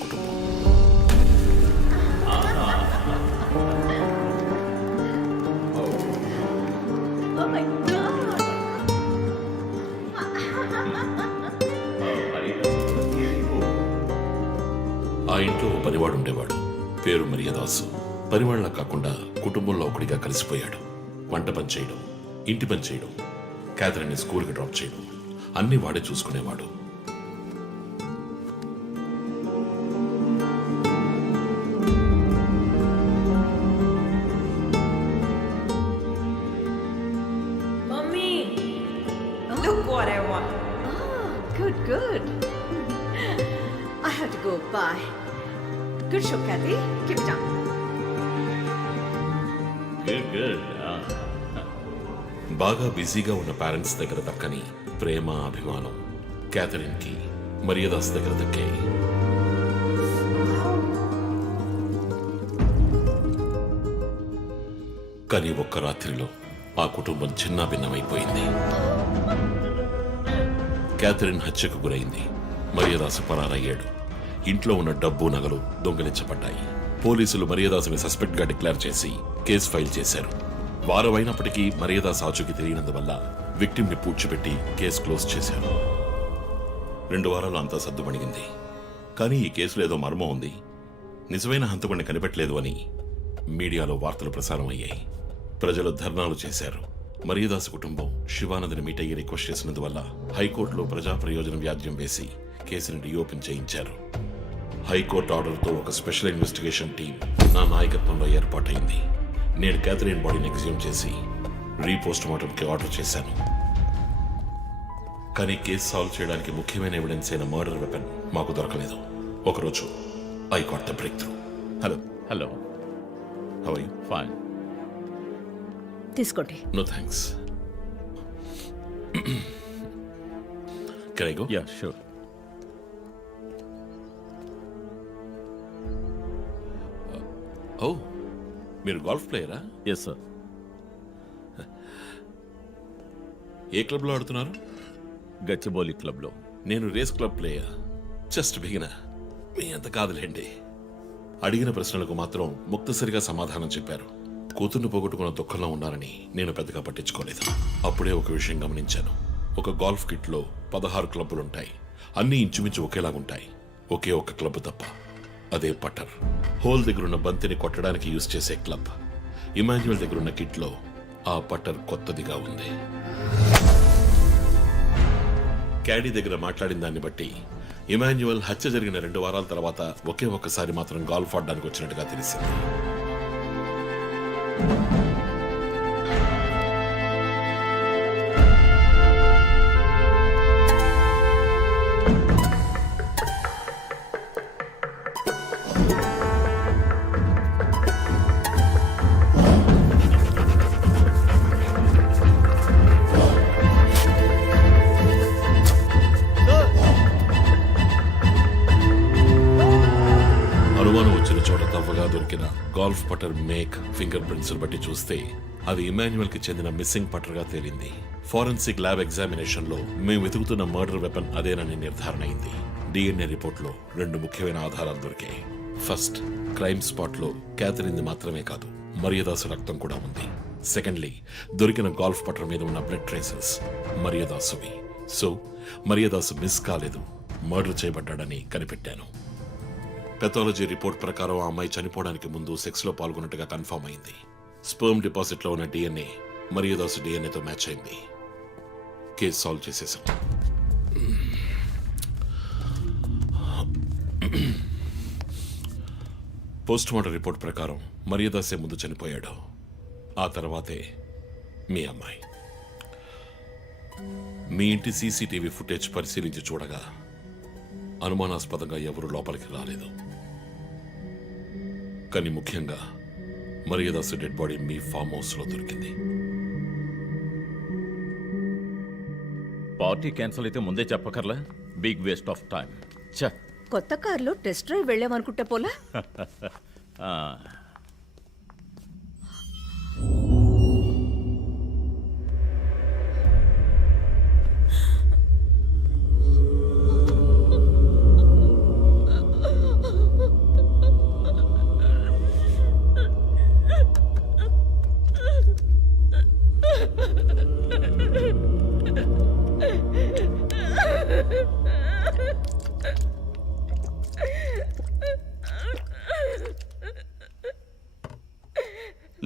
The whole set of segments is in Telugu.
కుటుంబం. Oh my God! ఆ ఇంట్లో ఓ పనివాడు ఉండేవాడు. పేరు మరియదాసు. పనివాళ్ళ కాకుండా కుటుంబంలో ఒకడిగా కలిసిపోయాడు. వంట పని చేయడం, ఇంటి పని చేయడం, క్యాథరిన్ని స్కూల్కి డ్రాప్ చేయడం అన్నీ వాడే చూసుకునేవాడు. Mommy! Look what I want. Oh, good, good. I have to go. Bye. Good show, Kathy. Keep it up. Good. బాగా బిజీగా ఉన్న పేరెంట్స్ దగ్గర దక్కని ప్రేమ, అభిమానం క్యాథరిన్కి మరియదాస్ దగ్గర దక్కాయి. కానీ ఒక్క రాత్రిలో ఆ కుటుంబం చిన్నాభిన్నమైపోయింది. క్యాథరిన్ హత్యకు గురైంది. మరియదాసు పరారయ్యాడు. ఇంట్లో ఉన్న డబ్బు, నగలు దొంగిలించబడ్డాయి. పోలీసులు మరియదాసుని సస్పెక్ట్ గా డిక్లేర్ చేసి కేసు ఫైల్ చేశారు. వారం అయినప్పటికీ మరియదాస్ ఆచూకీ తెలియనందువల్ల విక్టిమ్ ని పూడ్చిపెట్టి కేసు క్లోజ్ చేశారు. 2 వారాలు అంతా సద్దుమణిగింది. కానీ ఈ కేసులో ఏదో మర్మం ఉంది, నిజమైన హంతకుడిని కనిపెట్టలేదు అని మీడియాలో వార్తలు ప్రసారం అయ్యాయి. ప్రజలు ధర్నాలు చేశారు. మరియదాస్ కుటుంబం శివానందని మీట్ అయ్యి రిక్వెస్ట్ చేసినందువల్ల హైకోర్టులో ప్రజా ప్రయోజనం వ్యాజ్యం వేసి కేసుని రీఓపెన్ చేయించారు. హైకోర్టు ఆర్డర్తో ఒక స్పెషల్ ఇన్వెస్టిగేషన్ టీం నా నాయకత్వంలో ఏర్పాటైంది. నేను క్యాథరిన్ బాడీని ఎగ్జ్యూమ్ చేసి రీపోస్ట్ మార్టంకి ఆర్డర్ చేశాను. కానీ కేసు సాల్వ్ చేయడానికి ముఖ్యమైన ఎవిడెన్స్ అయిన మర్డర్ వెపన్ మాకు దొరకలేదు. ఒకరోజు I got the breakthrough. Hello how are you? Fine. తీసుకోండి. No thanks. Can I go? Yeah sure. Oh, మీరు గోల్ఫ్ ప్లేయరా? Yes sir. ఏ క్లబ్లో ఆడుతున్నారు? గచ్చిబౌలి క్లబ్లో. నేను race club player. Just beginner. మీ అంత కాదులేండి. అడిగిన ప్రశ్నలకు మాత్రం ముక్తసరిగా సమాధానం చెప్పారు. కూతుర్ను పోగొట్టుకున్న దుఃఖంలో ఉన్నారని నేను పెద్దగా పట్టించుకోలేదు. అప్పుడే ఒక విషయం గమనించాను. ఒక గోల్ఫ్ కిట్లో 16 క్లబ్బులుంటాయి. అన్నీ ఇంచుమించు ఒకేలాగుంటాయి. ఒకే ఒక్క క్లబ్ తప్ప, అదే పట్టర్. హోల్ దగ్గరున్న బంతిని కొట్టడానికి యూజ్ చేసే క్లబ్. ఇమాన్యుయల్ దగ్గరున్న కిట్లో ఆ పట్టర్ కొత్తదిగా ఉంది. క్యాడీ దగ్గర మాట్లాడిన దాన్ని బట్టి ఇమాన్యుయల్ హత్య జరిగిన 2 వారాల తర్వాత ఒకే ఒక్కసారి మాత్రం గాల్ఫ్ ఆడడానికి వచ్చినట్టుగా తెలిసింది. అనుమానం వచ్చిన చోట తవ్వగా దొరికిన గాల్ఫ్ పటర్ మేక్, ఫింగర్ ప్రింట్స్ బట్టి చూస్తే అది ఇమాన్యుయల్ కి చెందిన మిస్సింగ్ పటర్ గా తేలింది. ఫోరెన్సిక్ ల్యాబ్ ఎగ్జామినేషన్ లో మేము వెతుకుతున్న మర్డర్ వెపన్ అదేనని నిర్ధారణ అయింది. డిఎన్ఏ రిపోర్ట్ లో 2 ముఖ్యమైన ఆధారాలు దొరికాయి. ఫస్ట్, క్రైమ్ స్పాట్ లో క్యాథరిన్ మాత్రమే కాదు, మరియదాసు రక్తం కూడా ఉంది. సెకండ్లీ, దొరికిన గాల్ఫ్ పటర్ మీద ఉన్న బ్లడ్ ట్రేసెస్ మరియదాసువి. సో మరియదాసు మిస్ కాలేదు, మర్డర్ చేయబడ్డాడని కనిపెట్టాను. పెథాలజీ రిపోర్ట్ ప్రకారం ఆ అమ్మాయి చనిపోవడానికి ముందు సెక్స్ లో పాల్గొన్నట్టుగా కన్ఫర్మ్ అయింది. స్పర్మ్ డిపాజిట్ లో ఉన్న డిఎన్ఏ మరియదాసు డిఎన్ఏతో మ్యాచ్ అయింది. కేసు సాల్వ్ చేసేసాం. పోస్ట్ మార్టం రిపోర్ట్ ప్రకారం మరియదాసే ముందు చనిపోయాడు. ఆ తర్వాతే మీ అమ్మాయి. మీ ఇంటి సీసీటీవీ ఫుటేజ్ పరిశీలించి చూడగా అనుమానాస్పదంగా ఎవరూ లోపలికి రాలేదు. కానీ ముఖ్యంగా మరియదాసు డెడ్ బాడీ మీ ఫామ్ హౌస్ లో దొరికింది. పార్టీ క్యాన్సిల్ అయితే ముందే చెప్పకర్లా? Big waste of time. కొత్త కారులో టెస్ట్ డ్రైవ్ వెళ్ళామనుకుంటా పోలా.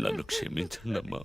నన్ను క్షమించండి అమ్మా.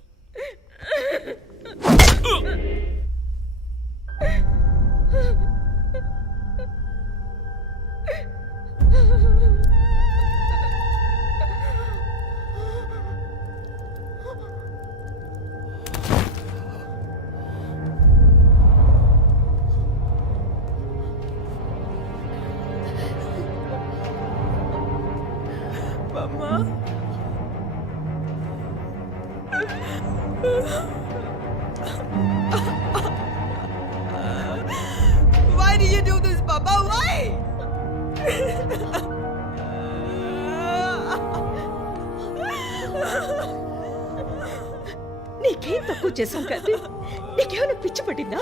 Why do you do this, Papa? Why? నీకేం తక్కువ చేశాం కదా? నీకేమైనా పిచ్చి పట్టిందా?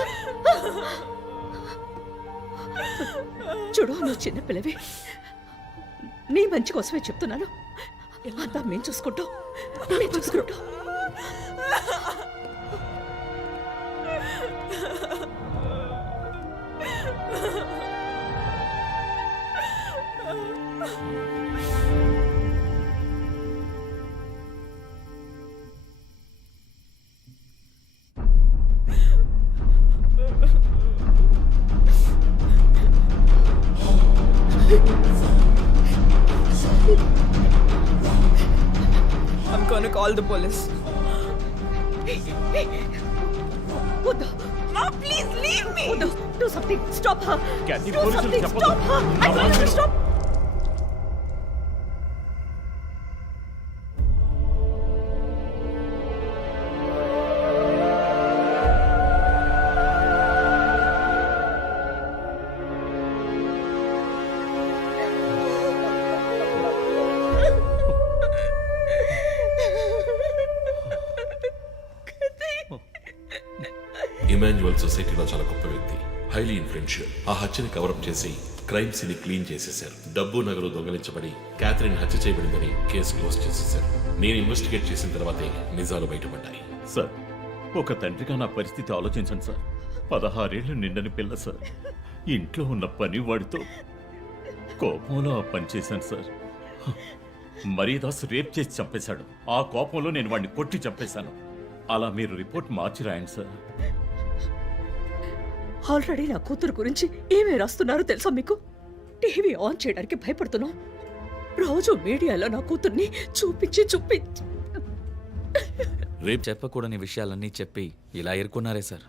చూడు, నువ్వు చిన్నపిల్లవి. నీ మంచి కోసమే చెప్తున్నాను. అంతా మేము చూసుకుంటాం. I'm gonna call the police. వద్దు. Mom, please leave me. వద్దు. Do something. Stop her. Kathy, Do పోలీసులు something. చెప్పొద్దు. Stop her. I told you to stop. Emmanuel సొసైటీలో చాలా గొప్ప వ్యక్తి, హైలీ ఇన్ఫ్లుయెన్షియల్. ఆ హత్యని కవరప్ చేసి క్రైమ్ సీన్ క్లీన్ చేసేశారు. డబ్బు నగలు దొంగలించబడి క్యాథరిన్ హత్య చేయబడిందని కేసు క్లోజ్ చేసేశారు. నేను ఇన్వెస్టిగేట్ చేసిన తర్వాతే నిజాలు బయటపడ్డాయి. సార్, ఒక తండ్రిగా నా పరిస్థితి ఆలోచించండి సార్. 16 ఏళ్ళు నిండని పిల్ల సార్. ఇంట్లో ఉన్న పని వాడితో కోపంలో ఆ పని చేశాను సార్. మరీదాస్ రేప్ చేసి చంపేశాడు. ఆ కోపంలో నేను వాడిని కొట్టి చంపేశాను. అలా మీరు రిపోర్ట్ మార్చి రాయండి సార్. ఆల్రెడీ నా కూతురు గురించి ఏమేమి రాస్తున్నారో తెలుసా మీకు? టీవీ ఆన్ చేయడానికి భయపడుతున్నాం. రోజు మీడియాలో నా కూతుర్ని చూపించి రేపు చెప్పకూడని విషయాలన్నీ చెప్పి ఇలా ఇరుక్కున్నారే సార్.